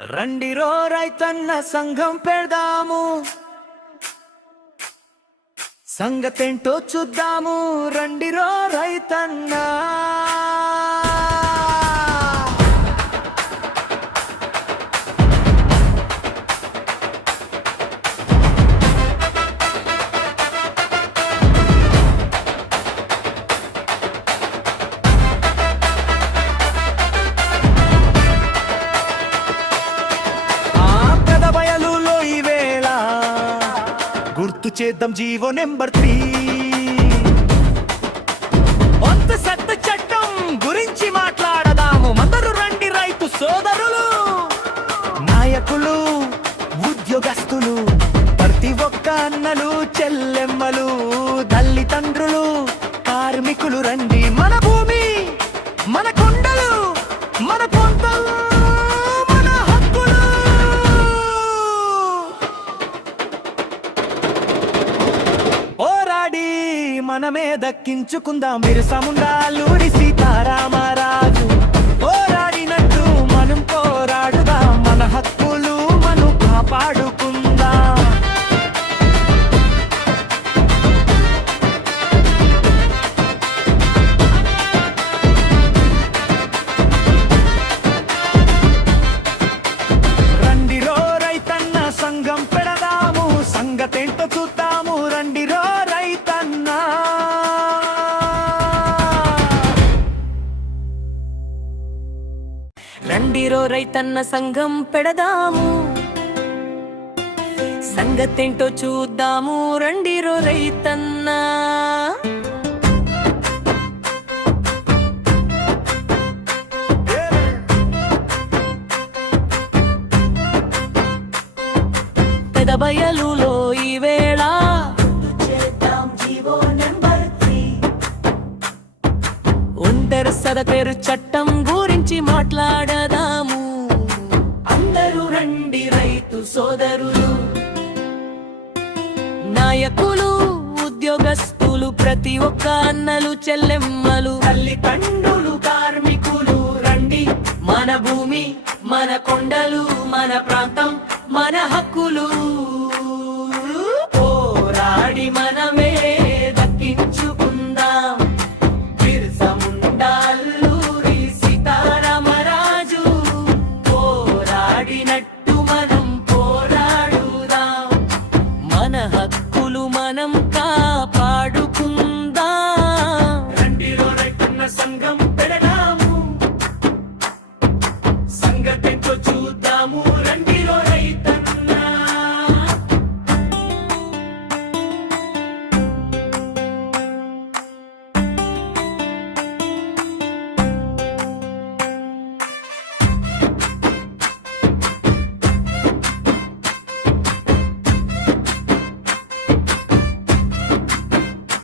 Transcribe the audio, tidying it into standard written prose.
రండిరో రైతన్న సంఘం పెడదాము, సంగతేంటో చూద్దాము. రండిరో రైతన్న గుర్తు చేద్దాం జీవో నెంబర్ 3. వంతు సత్తు చట్టం గురించి మాట్లాడదాము. అందరూ రండి రైతు సోదరులు, నాయకులు, ఉద్యోగస్తులు, ప్రతి ఒక్క అన్నలు, చెల్లెమ్మలు, తల్లిదండ్రులు, కార్మికులు రండి. మన భూమి, మన కొండలు, మన పొంతలు, మనమే దక్కించుకుందాం. బిర్సాముండాలూరి సీతారామరాజు పోరాడినట్టు మనం పోరాడుదాం. మన హక్కులు మనం కాపాడుకుందాం. రండిరో రైతన్న సంఘం పెడదాము, సంగతేంటో చూద్దాము. రండిరో రైతన్న. రండిరో రైతన్న సంఘం పెడదాము, సంగతేంటో చూద్దాము. రండిరో రైతన్న. పెదబయలులో ఈ వేళ ఒంటరి సదపేరు చట్టం గురించి మాట్లాడదాము. అందరూ రండి రైతు సోదరులు, నాయకులు, ఉద్యోగస్తులు, ప్రతి ఒక్క అన్నలు, చెల్లెమ్మలు, తల్లిదండ్రులు, కార్మికులు రండి. మన భూమి, మన కొండలు, మన ప్రాంతం, మన హక్కులు పోరాడి మనమే దక్కించుకుందాం. బిర్సాముండాలూరి సీతారామరాజు పోరాడినట్టు